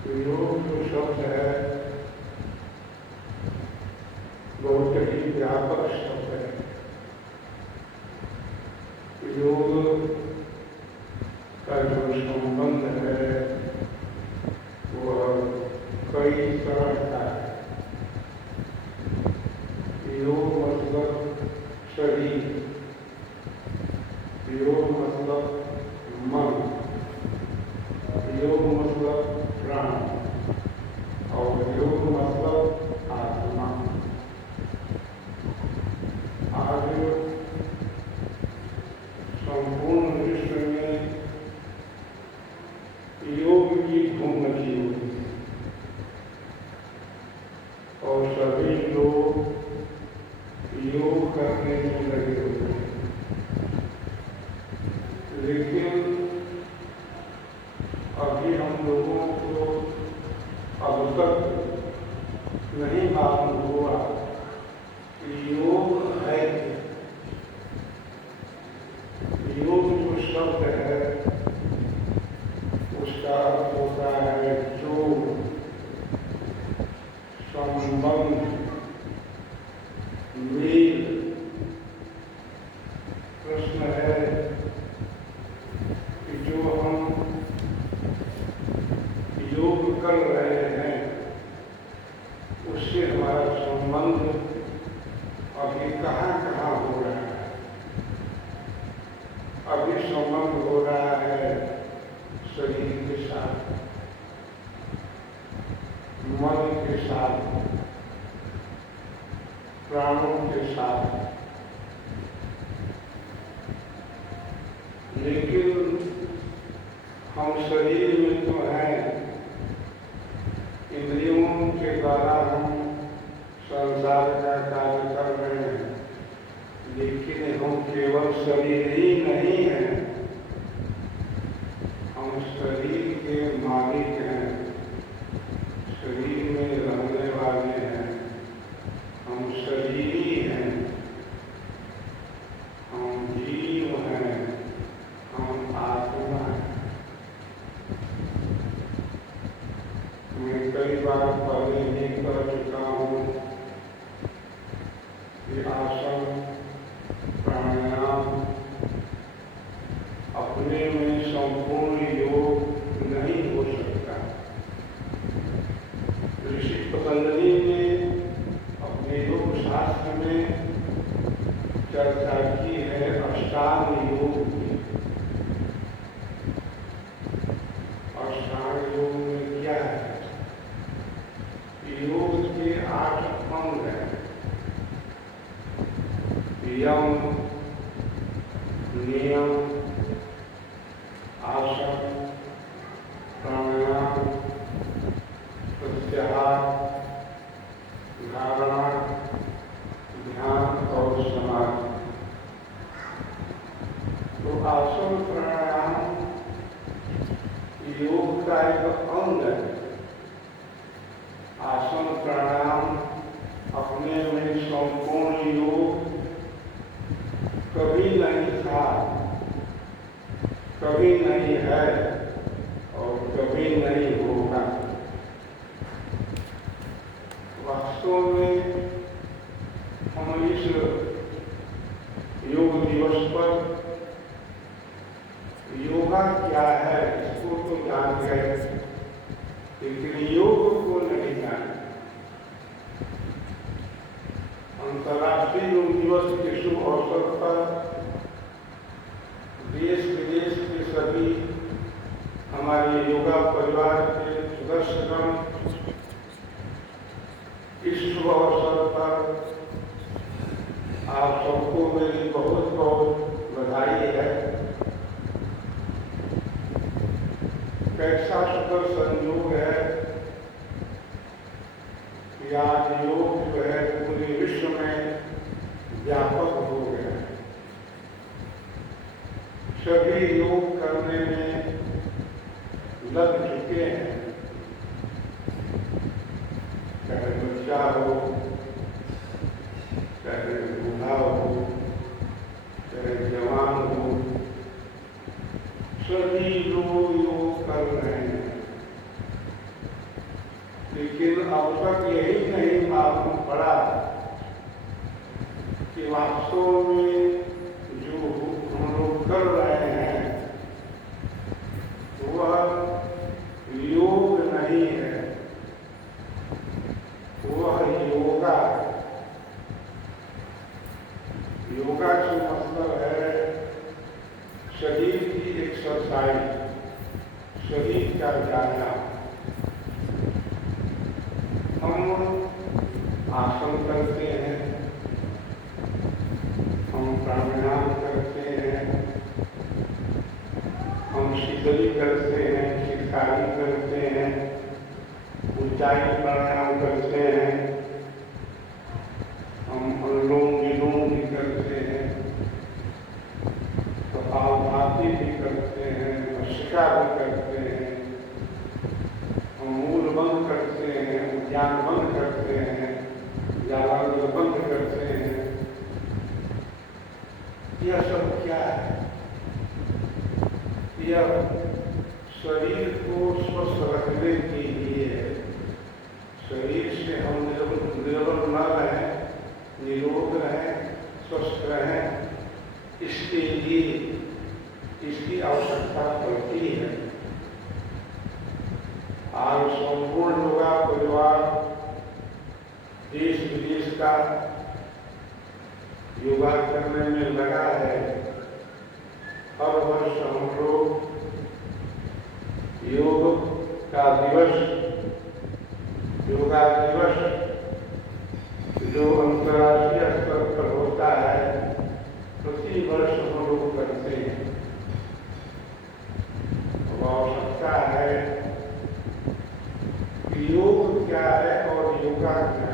योग जो शब्द है बहुत ही व्यापक शब्द है। योग का जो संबंध है वह कई तरह का है। योग मतलब शरीर, योग मतलब मन, योग मतलब प्राण और योग मतलब आत्मा। आज संपूर्ण विश्व में योग की धूम मची हुई है और सभी लोग योग करने में लगे हुए हैं। लेकिन अभी हम लोगों को अब तक नहीं मालूम हुआ कि योग है क्या। योग जो शब्द है उसका अर्थ होता है जोड़, संबंध, मेल। प्रश्न है कि जो हम योग कर रहे हैं उससे हमारा संबंध अभी कहाँ कहाँ हो रहा है। अभी संबंध हो रहा है शरीर के साथ, मन के साथ, प्राणों के साथ। लेकिन हम शरीर में तो हैं, इंद्रियों के द्वारा हम संसार का कार्य कर रहे हैं, लेकिन हम केवल शरीर ही नहीं हैं, हम शरीर के मालिक हैं, शरीर में रहने वाले हैं, हम शरीरी हैं, हम जीव हैं, हम आत्मा हैं। मैं कई बार पहले भी कर चुका हूँ कि आसन, प्राणायाम अपने में संपूर्ण योग नहीं हो सकता। ऋषि पतंजलि ने अपने योग शास्त्र में चर्चा की है अष्टांग योग की। अष्टांग योग में क्या है? योग के 8 अंग हैं। यम, नियम, आसन, प्राणायाम, प्रत्याहार, धारणा, ध्यान और समाधि। तो आसन प्राणायाम योग का एक अंग है। आसन प्राणायाम अपने में संपूर्ण योग कभी नहीं था, कभी नहीं है और कभी नहीं होगा। वास्तव में हम इस योग दिवस पर योगा क्या है इसको तो जान गए, लेकिन योग को नहीं जाने। अंतर्राष्ट्रीय योग दिवस के शुभ अवसर पर देश विदेश के सभी हमारे योगा परिवार के सदस्यगण इस शुभ अवसर पर आप सबको मेरी बहुत बहुत बधाई है। कैसा सुंदर संयोग है कि आज योग जो है पूरे विश्व में व्यापक हो गया है। सभी योग करने में लग चुके हैं, चाहे बच्चा हो, चाहे बूढ़ा हो, चाहे जवान हो, सभी लोग योग कर रहे हैं। लेकिन अब तक यही नहीं मालूम पड़ा कि वास्तव में जो हम लोग कर रहे हैं वह योग नहीं है, वह योगा है। योगा से मतलब है शरीर की एक्सरसाइज, शरीर का व्यायाम। हम आसन करते हैं, हम प्राणायाम करते हैं, हम शीतली करते हैं, शिकारी करते हैं, ऊंचाई प्राणायाम करते हैं, हम अनुलोम विलोम भी करते हैं, कपालभाति भी करते हैं, भस्त्रिका भी करते हैं, हम मूल बंद करते हैं, उद्यान बंद करते हैं, जागरण बंद करते हैं। यह सब क्या है? यह शरीर को स्वस्थ रखने के लिए, शरीर से हम निर्बल न रहें, निरोग रहें, स्वस्थ रहें, इसके लिए इसकी आवश्यकता पड़ती है। आज संपूर्ण योगा परिवार देश विदेश का योगा करने में लगा है। हर वर्ष हम लोग योग का दिवस, योगा दिवस जो अंतर्राष्ट्रीय स्तर पर होता है, प्रति वर्ष हम लोग करते हैं। अब आवश्यकता है कि योग क्या है और योगा क्या